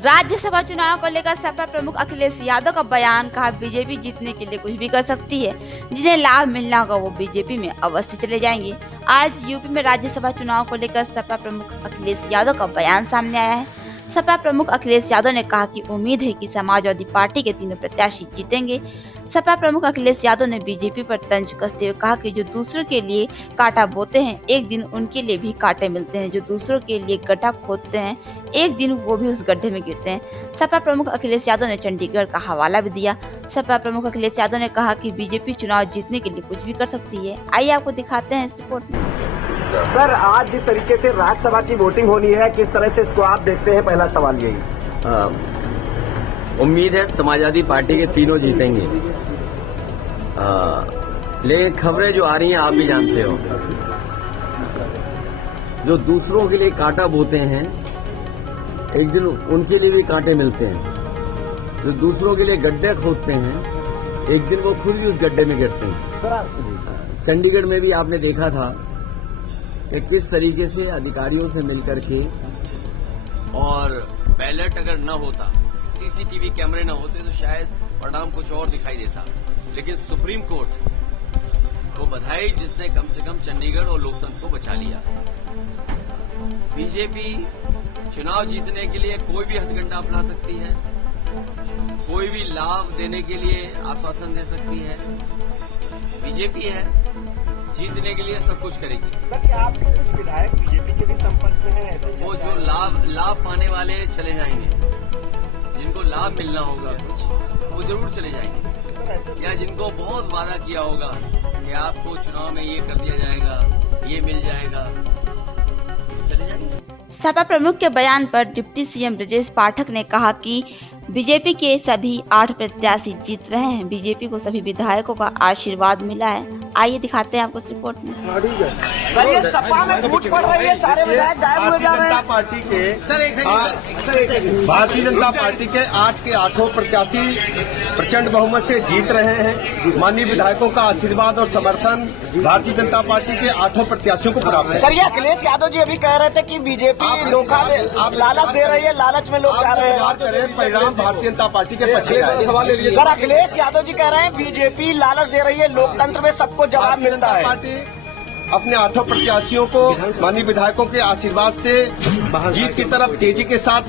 राज्यसभा चुनाव को लेकर सपा प्रमुख अखिलेश यादव का बयान, कहा बीजेपी जीतने के लिए कुछ भी कर सकती है, जिन्हें लाभ मिलना होगा वो बीजेपी में अवश्य चले जाएंगे। आज यूपी में राज्यसभा चुनाव को लेकर सपा प्रमुख अखिलेश यादव का बयान सामने आया है। सपा प्रमुख अखिलेश यादव ने कहा कि उम्मीद है कि समाजवादी पार्टी के तीनों प्रत्याशी जीतेंगे। सपा प्रमुख अखिलेश यादव ने बीजेपी पर तंज कसते हुए कहा कि जो दूसरों के लिए कांटा बोते हैं, एक दिन उनके लिए भी कांटे मिलते हैं। जो दूसरों के लिए गड्ढा खोदते हैं, एक दिन वो भी उस गड्ढे में गिरते हैं। सपा प्रमुख अखिलेश यादव ने चंडीगढ़ का हवाला भी दिया। सपा प्रमुख अखिलेश यादव ने कहा कि बीजेपी चुनाव जीतने के लिए कुछ भी कर सकती है। आइए आपको दिखाते हैं इस रिपोर्ट में। सर, आज जिस तरीके से राज्यसभा की वोटिंग होनी है, किस तरह से इसको आप देखते हैं? पहला सवाल यही। उम्मीद है समाजवादी पार्टी के तीनों जीतेंगे। लेकिन खबरें जो आ रही हैं आप भी जानते हो, जो दूसरों के लिए कांटा बोते हैं, एक दिन उनके लिए भी कांटे मिलते हैं। जो दूसरों के लिए गड्ढे खोदते हैं, एक दिन वो खुद भी उस गड्ढे में गिरते हैं। चंडीगढ़ में भी आपने देखा था कि किस तरीके से अधिकारियों से मिलकर के, और बैलेट अगर न होता, सीसीटीवी कैमरे न होते तो शायद परिणाम कुछ और दिखाई देता। लेकिन सुप्रीम कोर्ट को बधाई जिसने कम से कम चंडीगढ़ और लोकतंत्र को बचा लिया। बीजेपी चुनाव जीतने के लिए कोई भी हथकंडा अपना सकती है, कोई भी लाभ देने के लिए आश्वासन दे सकती है। बीजेपी है, जीतने के लिए सब कुछ करेगी। सर, क्या आपके कुछ विधायक बीजेपी के भी संपर्क में हैं? ऐसे वो जो लाभ पाने वाले चले जाएंगे, जिनको लाभ मिलना होगा कुछ, वो जरूर चले जाएंगे। या जिनको बहुत वादा किया होगा कि आपको चुनाव में ये कर दिया जाएगा, ये मिल जाएगा, चले जाएंगे। सपा प्रमुख के बयान पर डिप्टी सीएम ब्रजेश पाठक ने कहा कि बीजेपी के सभी 8 प्रत्याशी जीत रहे हैं। बीजेपी को सभी विधायकों का आशीर्वाद मिला है। आइए दिखाते हैं आपको इस रिपोर्ट में। सर, ये सपा में फूट पड़ रही है, सारे विधायक गायब हुए जा रहे हैं। भारतीय जनता पार्टी के 8 के 8 प्रत्याशी प्रचंड बहुमत से जीत रहे हैं। माननीय विधायकों का आशीर्वाद और समर्थन भारतीय जनता पार्टी के 8 प्रत्याशियों को प्राप्त है। सर, ये अखिलेश यादव जी अभी कह रहे थे कि बीजेपी धोखा लालच दे रही है, लालच में लोग जा रहे हैं। परिणाम भारतीय जनता पार्टी के पक्ष है। सर, अखिलेश यादव जी कह रहे हैं बीजेपी लालच दे रही है, लोकतंत्र में सबको जवाब मिलता है। पार्टी अपने 8 प्रत्याशियों को माननीय विधायकों के आशीर्वाद से जीत की तरफ तेजी के साथ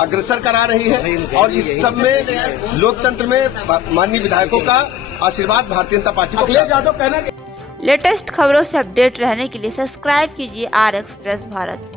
अग्रसर करा रही है, और इस सब में लोकतंत्र में माननीय विधायकों का आशीर्वाद भारतीय जनता पार्टी को। अखिलेश यादव कहना लेटेस्ट खबरों से अपडेट रहने के लिए सब्सक्राइब कीजिए आर एक्सप्रेस भारत।